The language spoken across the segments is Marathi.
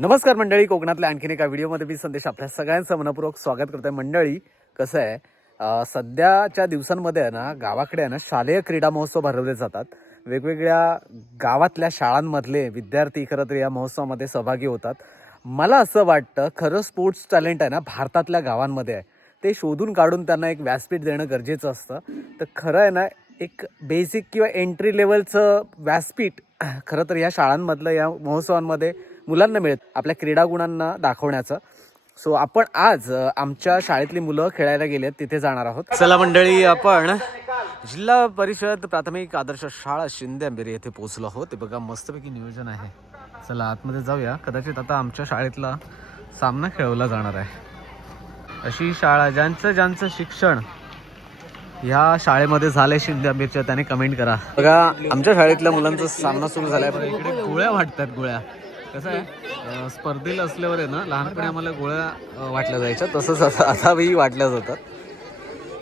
नमस्कार मंडळी, कोकणातल्या आणखीन एका व्हिडिओमध्ये मी संदेश आपल्या सगळ्यांचं मनपूर्वक स्वागत करतोय. मंडळी कसं आहे, सध्याच्या दिवसांमध्ये आहे ना, गावाकडे आहे ना शालेय क्रीडा महोत्सव भरवले जातात. वेगवेगळ्या गावातल्या शाळांमधले विद्यार्थी खरं तर या महोत्सवामध्ये सहभागी होतात. मला असं वाटतं खरं स्पोर्ट्स टॅलेंट आहे ना भारतातल्या गावांमध्ये आहे. ते शोधून काढून त्यांना एक व्यासपीठ देणं गरजेचं असतं. तर खरं आहे ना, एक बेसिक किंवा एंट्री लेवलचं व्यासपीठ खरं तर या शाळांमधलं या महोत्सवांमध्ये मुलांना मिळत आपल्या क्रीडा गुणांना दाखवण्याचं. सो आपण आज आमच्या शाळेतली मुलं खेळायला गेलेत तिथे जाणार आहोत. चला मंडळी, आपण जिल्हा परिषद प्राथमिक आदर्श शाळा शिंदे आंबेरी येथे पोहोचलो आहोत. ते बघा मस्तपैकी नियोजन आहे. चला आतमध्ये जाऊया. कदाचित आता आमच्या शाळेतला सामना खेळवला जाणार आहे. अशी शाळा ज्यांचं शिक्षण ह्या शाळेमध्ये झालंय शिंदे आंबेरच्या, त्याने कमेंट करा. बघा आमच्या शाळेतल्या मुलांचा सामना सुरू झालाय. पण इकडे गोळ्या वाटतात. गोळ्या कसं आहे, स्पर्धेला असल्यावर आहे ना, लहानपणी आम्हाला गोळ्या वाटल्या जायच्या, तसंच आताही वाटल्या जातात.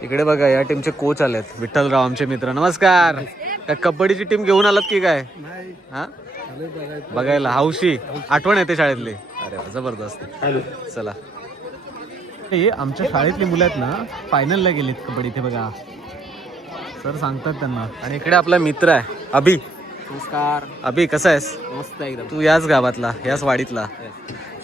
इकडे बघा या टीमचे कोच आलेत, विठ्ठलराव आमचे मित्र. नमस्कार. काय कबड्डीची टीम घेऊन आलात की काय? हा, बघायला हौशी आठवण येते शाळेतली. अरे वा, जबरदस्त. चला, हे आमच्या शाळेतली मुलं आहेत ना, फायनलला गेलेत कबड्डी. ते बघा सर सांगतात त्यांना. आणि इकडे आपला मित्र आहे अभि. नमस्कार. अभि, कसा आहेस? मस्त एकदम. तू याच गावातला, याच वाडीतला.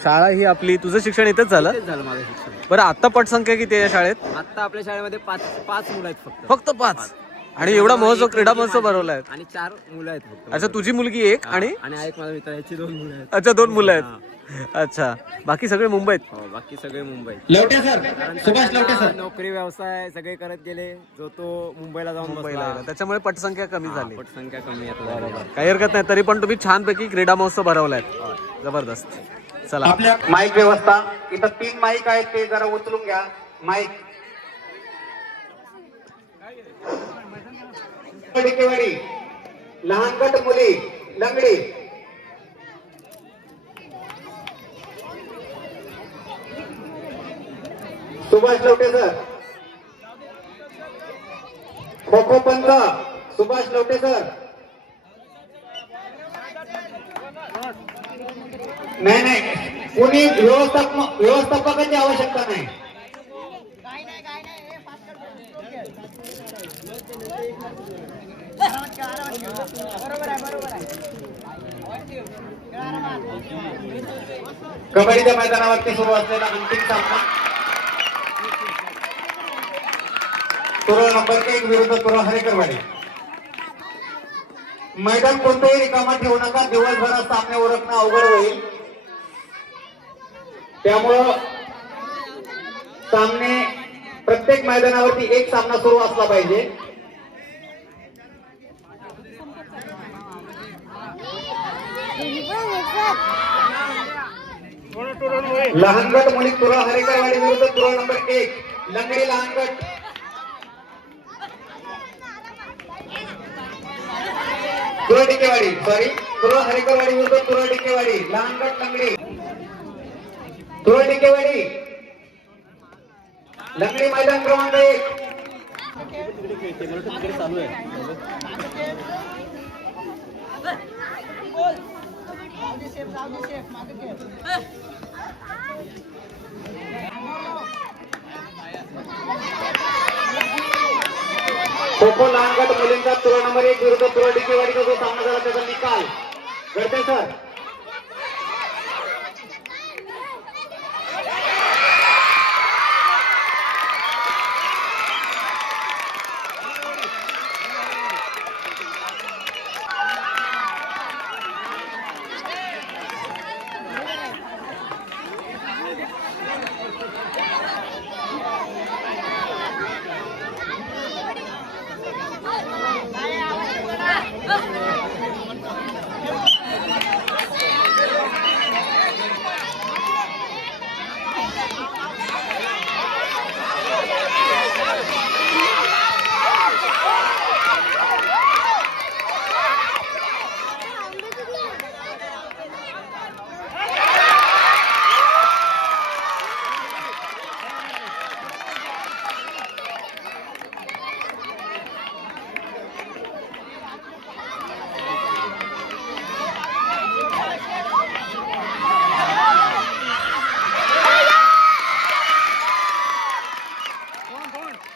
शाळा ही आपली, तुझं शिक्षण इथेच झालं? झालं माझं शिक्षण. बरं, आता पटसंख्या किती आहे या शाळेत? आता आपल्या शाळेमध्ये पाच मुलं आहेत फक्त. फक्त 5? आणि एवढा महोत्सव, क्रीडा महोत्सव भरवलाय? आणि 4 मुलं आहेत फक्त. अच्छा, तुझी मुलगी एक आणि एक माझा मित्र, याची 2 मुलं आहेत. अच्छा, 2 मुलं आहेत. अच्छा, बाकी सगळे मुंबईत? हो, बाकी सगळे मुंबईत. Lavate sir, Subhash Lavate sir. नोकरी व्यवसाय सगळे करत गेले. जो तो मुंबईला जाऊन मुंबईला बसला. त्याच्यामुळे पटसंख्या कमी झाली. पटसंख्या कमी आहे. काही हरकत नाही. तरी पण तुम्ही छानपैकी क्रीडा महोत्सव भरवलाय. जबरदस्त. चला, आपल्या माईक व्यवस्था इथं 3 माईक आहेत, ते जरा उचलून घ्या. माईक डिकेवाडी, लहान गट मुली, लंगडी. सुभाष लवटे सर. खो खो पंच, सुभाष लवटे सर. नाही, कोणी व्यवस्थापकाची आवश्यकता नाही. कबड्डीच्या मैदानावरती सुरू असलेला अंतिम सामना, तुरळ नंबर 1 विरुद्ध तुरळ हरेकरवाडी. मैदान कोणतंही रिकामा ठेवू नका. दिवसभरात सामने ओळखणं अवघड होईल. त्यामुळं सामने प्रत्येक मैदानावरती एक सामना सुरू असला पाहिजे. लहान गट मुली तुरळ हरेकरवाडी विरुद्ध तुरळ नंबर 1 लंगडी. लहान गट तुरळ डिकेवाडी, सॉरी, तुरळ हरेकरवाडी विरुद्ध तुरळ डिकेवाडी. लहान गट लंगडी. तुरळ डिकेवाडी लंगडी मैदान क्रमांक 1. चालू आहे. खो खो लहान गट मुलींचा तुरळ नंबर 1 विरुद्ध तुरळ डिकेवाडीचा जो सामना झाला त्याचा निकाल घडते सर.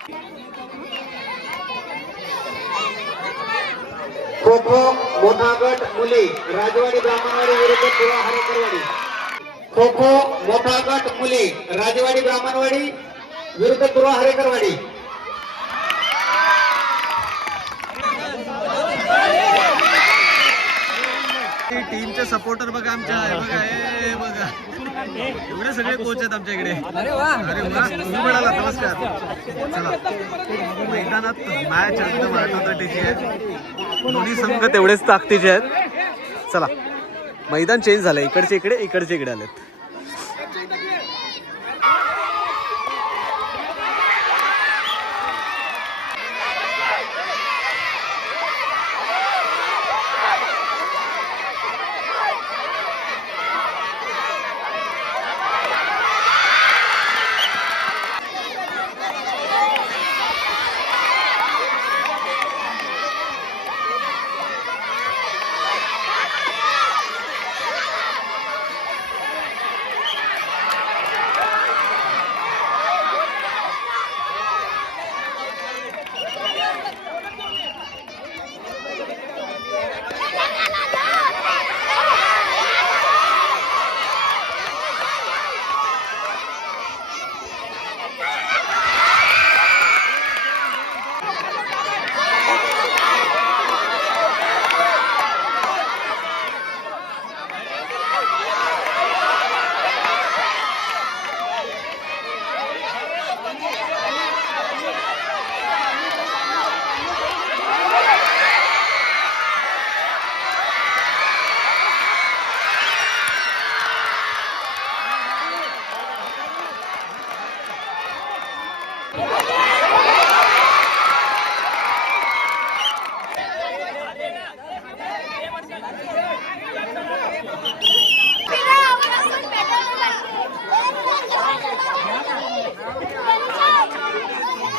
खो खो मोठा गट मुली राजवाडी ब्राह्मणवाडी विरुद्ध तुळा हरेकरवाडी. खो खो मोठा गट मुली राजवाडी ब्राह्मणवाडी विरुद्ध तुळा हरेकरवाडी. टीमचे सपोर्टर बघा आमच्या हे बघा हे बघा एवढे सगळे कोच आहेत आमच्या इकडे. अरे वा तुम्ही म्हणाला नमस्कार. चला मैदानात मॅच एकदम आठवताटीची आहे. दोन्ही संघ तेवढेच ताकदीचे आहेत. चला मैदान चेंज झालं. इकडचे इकडे आलेत.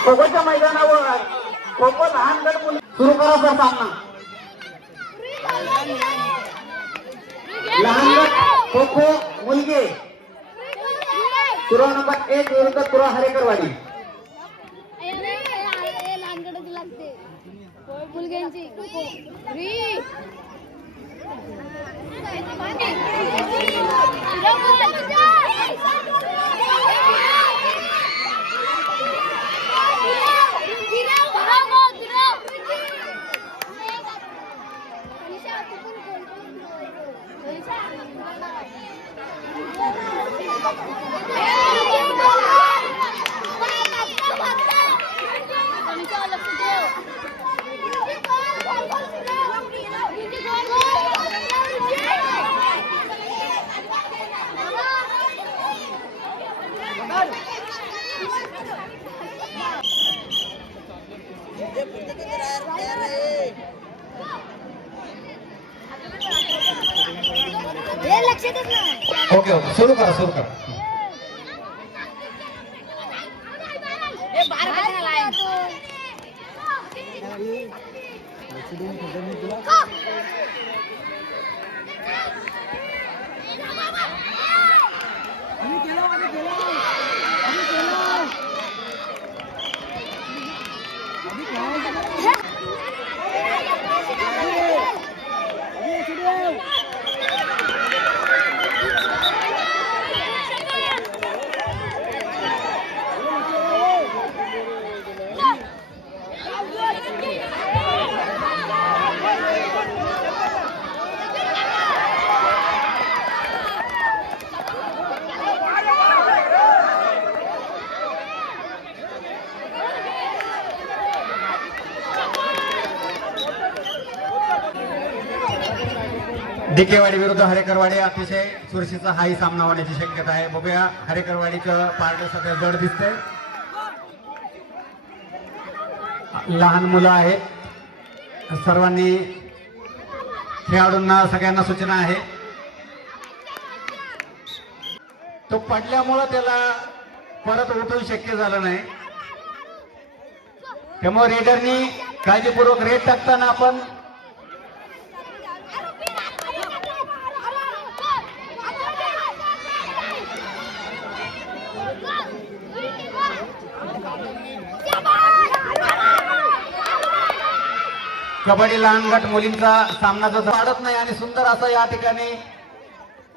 खो-खोच्या मैदानावर खो-खो लहान गट मुली सुरू करा सर सामना. लहान गट खो-खो मुलगे तुरा नंबर 1 विरुद्ध तुरा हरेकरवाडी. ओके ओके सुरू करा. डिकेवाडी विरुद्ध हरेकरवाडी अतिशय चुरशीचा हाही सामना होण्याची शक्यता आहे. बघूया हरेकरवाडीचं पार्ट सध्या जड दिसतंय. लहान मुलं आहेत. सर्वांनी खेळाडूंना सगळ्यांना सूचना आहे. तो पडल्यामुळं त्याला परत उठवून शक्य झालं नाही. त्यामुळे रेडरनी काळजीपूर्वक रेड टाकताना आपण Come on! कबड्डी लहान गट मुलींचा सामना जो वाढत नाही आणि सुंदर असं या ठिकाणी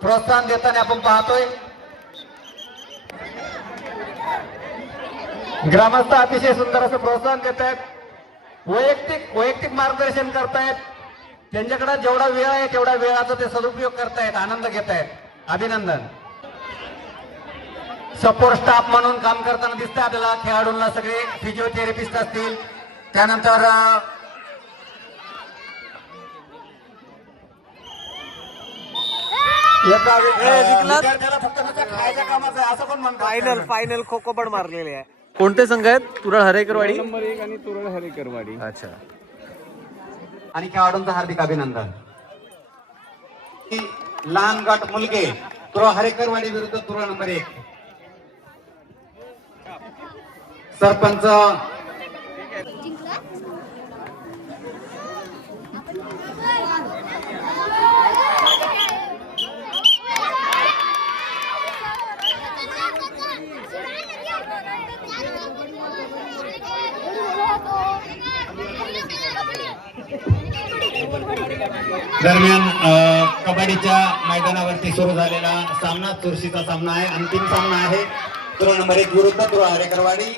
प्रोत्साहन देताना आपण पाहतोय. ग्रामस्थ अतिशय सुंदर असं प्रोत्साहन देत आहेत. वैयक्तिक मार्गदर्शन करतायत. त्यांच्याकडे जेवढा वेळ आहे तेवढा वेळाचा ते सदुपयोग करतायत, आनंद घेत आहेत. अभिनंदन. सपोर्ट स्टाफ म्हणून काम करताना दिसतं आपल्याला खेळाडूंना. सगळे फिजिओथेरपिस्ट असतील, त्यानंतर एका विद्यार्थ्याला फक्त नुसतं खायच्या कामाचं आहे असं पण म्हणतात. फायनल खो खो पण मारलेले आहे. कोणते संघ आहेत? तुरळ हरेकरवाडी. नंबर 1 आणि तुरळ हरेकरवाडी. अच्छा. आणि खेळाडूंचं हार्दिक अभिनंदन. लहान गट मुलगे तुरळ हरेकरवाडी विरुद्ध तुरळ नंबर 1. सरपंच दरम्यान कबड्डीच्या मैदानावरती सुरू झालेला सामना चुरशीचा सामना आहे. अंतिम सामना आहे. तुरळ नंबर 1 विरुद्ध तुरळ हरेकरवाडी.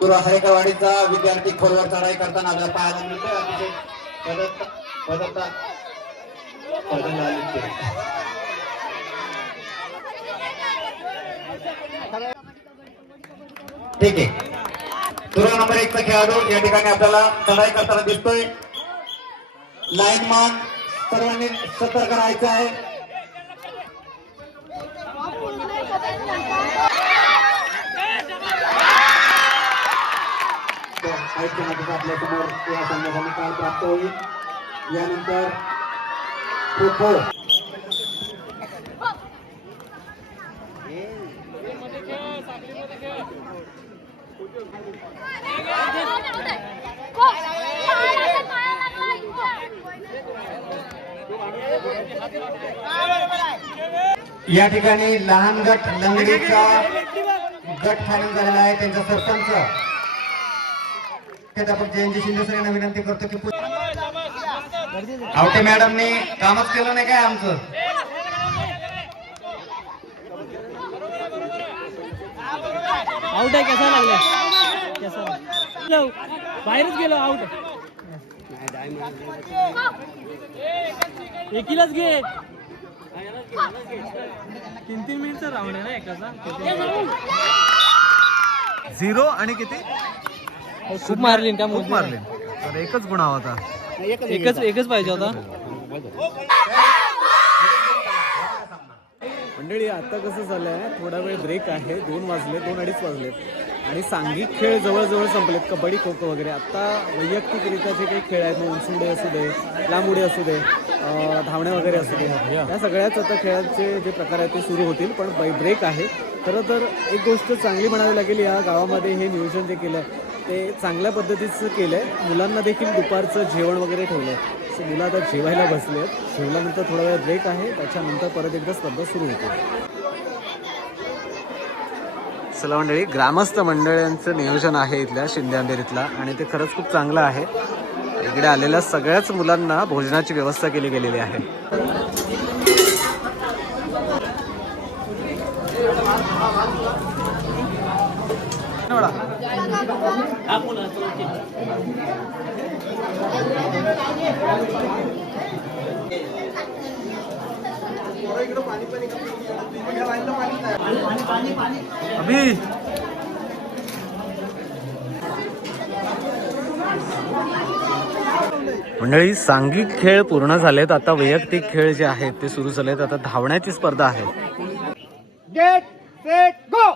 तुरळ हरेकरवाडीचा विद्यार्थी खोलवर चढाई करताना आपल्याला पाहायला मिळतोय. अतिशय ठीक आहे. तुरळ नंबर 1 चा खेळाडू या ठिकाणी आपल्याला चढाई करताना दिसतोय. लाईनमॅन सर्वांनी सतर्क राहायचं आहे. आपल्या समोर या संघाचा निकाल प्राप्त होईल. यानंतर खो खो या ठिकाणी लहान गट लंगडीचा गट फायनल झालेला आहे. त्यांचा सरपंच प्राध्यापक जयंती शिंदे सर यांना विनंती करतो की आवटे मॅडमने कामच केलं नाही काय आमचं. आउट आहे. कसा लागला? बाहेरच गेलो. आउट. एकीलाच घे. 3-3 मिनिटचा राऊंड आहे ना एकाचा. 0 आणि किती? खूप मारली का? खूप मारले. तर एकच गुणा होता. एकच पाहिजे होता. मंडळी आता कसं झालंय, थोडा वेळ ब्रेक आहे. 2 वाजले, 2-2:30 वाजलेत आणि सांघिक खेळ जवळजवळ संपलेत. कबड्डी खो खो वगैरे. आता वैयक्तिकरित्या जे काही खेळ आहेत, उंच उडी असू दे, लांब उडी असू दे, धावणे वगैरे असू दे, या सगळ्याच आता खेळाचे जे प्रकार आहेत ते सुरू होतील. पण ब्रेक आहे. खरं तर एक गोष्ट चांगली म्हणावी लागेल, या गावामध्ये हे नियोजन जे केलं आहे ते चांगल्या पद्धतीचं केलं आहे. मुलांना देखील दुपारचं जेवण वगैरे ठेवलं आहे. सो मुलं आता जेवायला बसले आहेत. जेवल्यानंतर थोडा वेळ ब्रेक आहे. त्याच्यानंतर परत एकदा स्पर्धा सुरू होते. चला मंडळी, ग्रामस्थ मंडळांचं नियोजन आहे इथल्या शिंदे अंधेरीतला आणि ते खरंच खूप चांगलं आहे. इकडे आलेल्या सगळ्याच मुलांना भोजनाची व्यवस्था केली गेलेली आहे. अभि मंडळी, सांघिक खेळ पूर्ण झालेत. आता वैयक्तिक खेळ जे आहेत ते सुरू झालेत. आता धावण्याची स्पर्धा आहे. Get set go.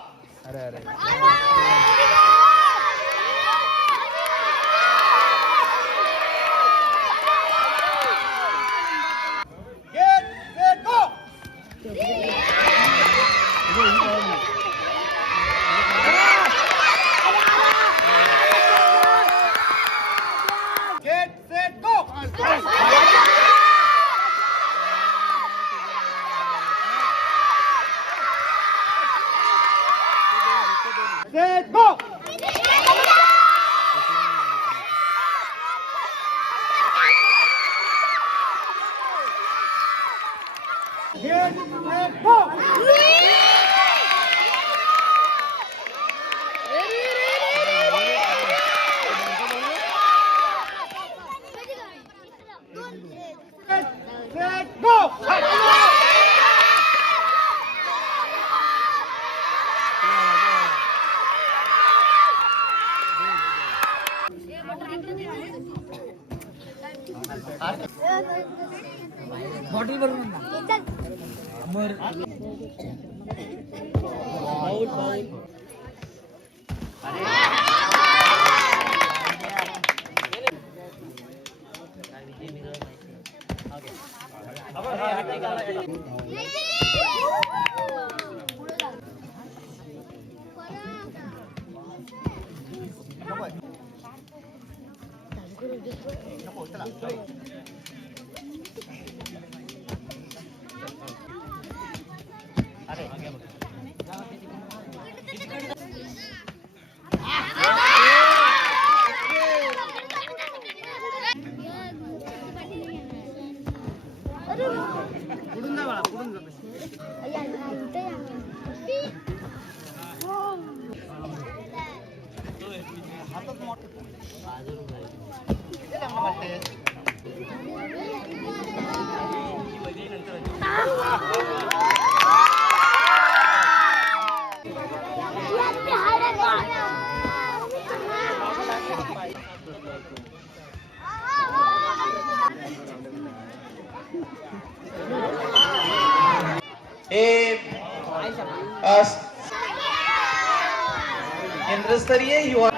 केंद्रस्तरीय युवा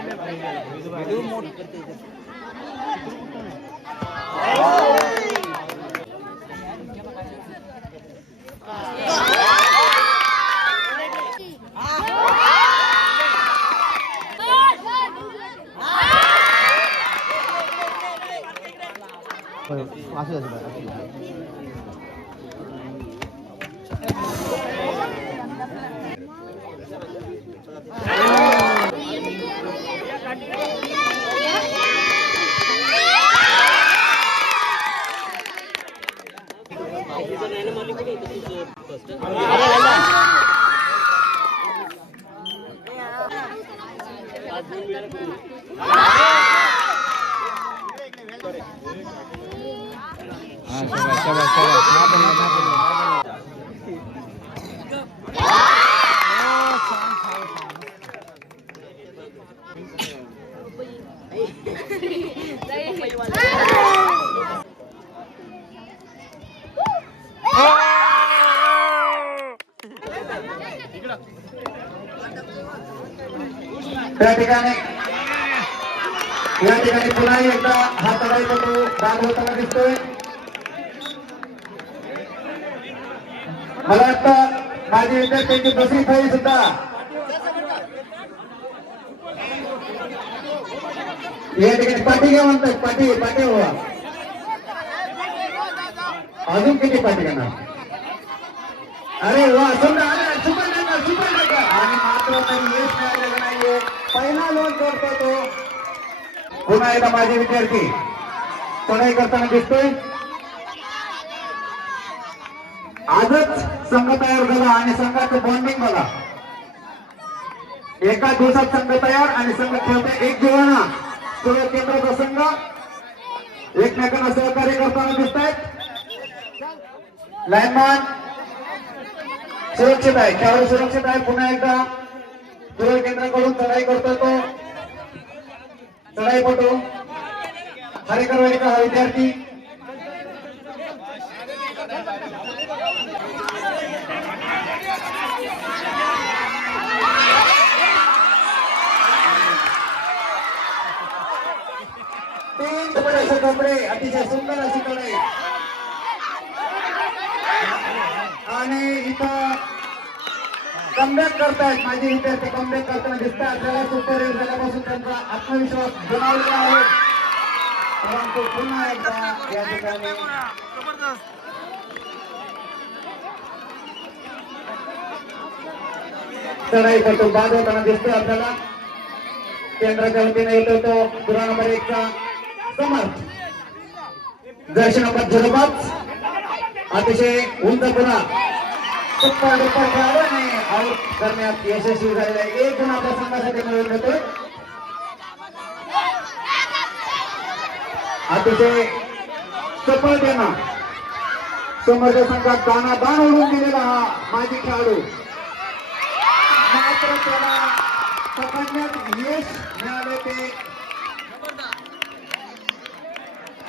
त्या ठिकाणी पुन्हा एकदा हा तडाईपटू बाद होताना दिसतोय. मला वाटतं माझी विद्यार्थ्यांची दुसरी फळी सुद्धा या ठिकाणी पाठी घ्या म्हणतात. पाठी व्हा. अजून किती पाठी घेणार? अरे वा सुंदर सुपर आणि मात्र तरी यश मिळालेलं नाहीये. पहिला लोन करतो तो. पुन्हा एकदा माझे विद्यार्थी चढाई करताना दिसतोय. आजच संघ तयार झाला आणि संघाचं बॉन्डिंग बघा. एका दिवसात संघ तयार आणि संघ खेळते एक जीवाना. सर्व केंद्राचा संघ एकमेकांना सहकार्य करताना दिसत आहेत. लाईनमॅन सुरक्षित आहे. खेळाडू सुरक्षित आहे. पुन्हा एकदा सर्व केंद्राकडून चढाई करतो तो चढाईपटू हरेकरवाडीचा हा विद्यार्थी. कपडे अतिशय सुंदर अशी चढाई आणि इथं कमबॅक करतायत माझे विद्यार्थी. कमबॅक करताना दिसतात आपल्याला. सुपर एट झाल्यापासून त्यांचा आत्मविश्वास बनवलेला आहे. परंतु पुन्हा एकदा या ठिकाणी चढाईपटू बाद होताना दिसतोय आपल्याला. केंद्राच्या वतीने येतो तो पुरा नंबर 1 चा समर्थ. जर्सी नंबर 05 अतिशय उंच पुन्हा सुपर डुपर खेळाडूने आउट करण्यात यशस्वी झालेला आहे. 1 गुण आपल्या संघासाठी मिळवून देतोय. अतिशय चपळतेनं समोरच्या संघात दानादान ओढून दिलेला हा माजी खेळाडू. मात्र त्याला पकडण्यात यश मिळाले ते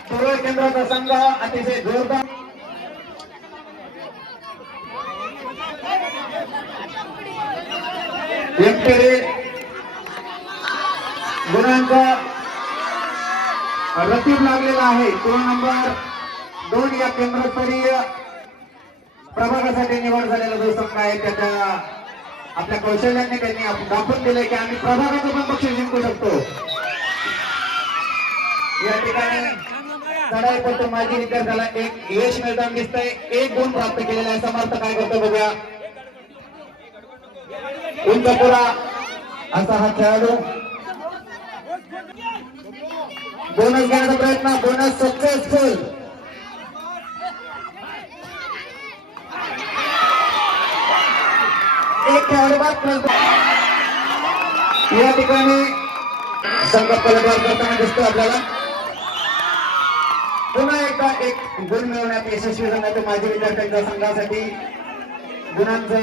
सर्व केंद्राचा संघ अतिशय जोरदार एकतरी गुणांचा रतीब लागलेला आहे. तो नंबर 2 या केंद्रस्तरीय प्रभागासाठी निवड झालेला जो संघ आहे त्याच्या आपल्या कौशल्याने त्यांनी दाखवून दिले की आम्ही प्रभागाचं पण बक्षीस जिंकू शकतो. या ठिकाणी चढाईपटू माजी विद्यार्थ्याला एक यश मिळताना दिसतंय. 1 गुण प्राप्त केलेला आहे. समर्थ काय करतो बघूया. उंचपुरा असा हा खेळाडू बोनस घेण्याचा प्रयत्न. Bonus successful. एक खेळाडू बाद. या ठिकाणी संघ पलटवार करताना दिसतो आपल्याला. पुन्हा एकदा एक गुण मिळवण्यात यशस्वी झाल्याचं माजी विद्यार्थ्यांच्या संघासाठी गुणांचं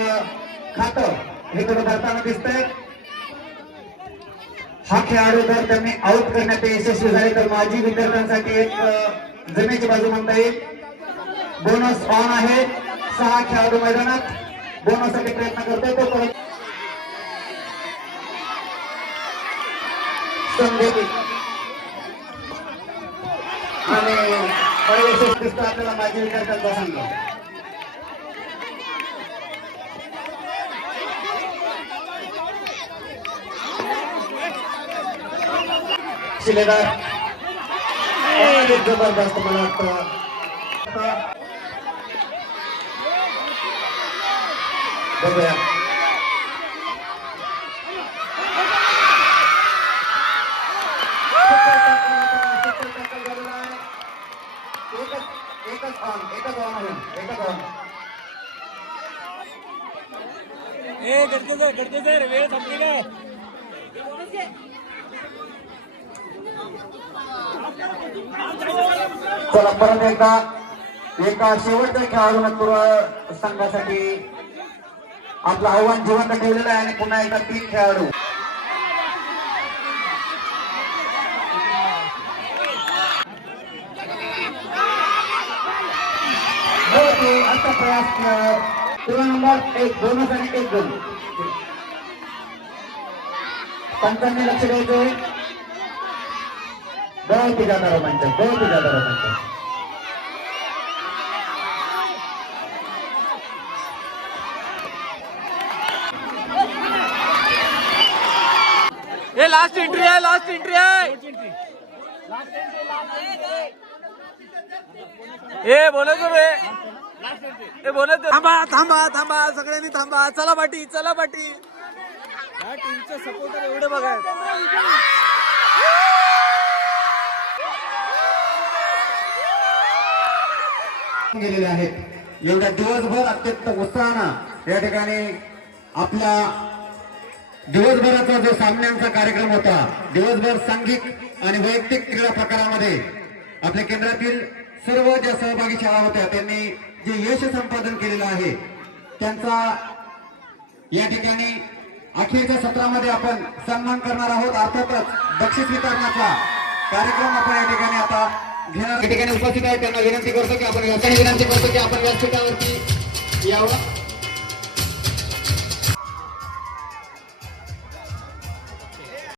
खातं हे थोडं भरताना दिसतंय. हा खेळाडू जर त्यांनी आउट करण्यात यशस्वी झाले तर माजी विद्यार्थ्यांसाठी एक जमेची बाजू म्हणता येईल. बोनस ऑन आहे. 6 खेळाडू मैदानात बोनससाठी प्रयत्न करतोय. तो परत समजेल आणि यशस्वी दिसतो आपल्याला माजी विद्यार्थ्यांचा संघ. शिलेदार जबरदस्त मला वाटतं. बघूया एकच ऑन. वेळ संपली काय? चला परत एकदा एका शेवटच्या खेळाडूने संघासाठी आपलं आव्हान जिवंत ठेवलेलं आहे आणि पुन्हा एकदा 3 खेळाडू. असा प्रयास. तुला नंबर 1 बोनस आणि 1 गुण. पंचांनी लक्ष द्यायचे. बहुत ही ज्यादा रोमांचक. हे लास्ट एंट्री आहे. ए बोलायचं रे. ए बोलायचं. थांबा सगळ्यांनी थांबा. चला पाटी. या टीमचे सपोर्टर एवढे बघा. गेलेले आहेत. एवढ्या दिवसभर अत्यंत उत्साहानं या ठिकाणी आपला दिवसभराचा जो सामन्यांचा कार्यक्रम होता, दिवसभर सांघिक आणि वैयक्तिक क्रीडा प्रकारामध्ये आपल्या केंद्रातील सर्व ज्या सहभागी शाळा होत्या त्यांनी जे यश संपादन केलेलं आहे त्यांचा या ठिकाणी अखेरच्या सत्रामध्ये आपण सन्मान करणार आहोत. अर्थातच बक्षीस वितरणाचा कार्यक्रम आपण या ठिकाणी आता घेणार. या ठिकाणी उपस्थित आहेत त्यांना विनंती करतो की आपण व्यासपीठावरती यावं.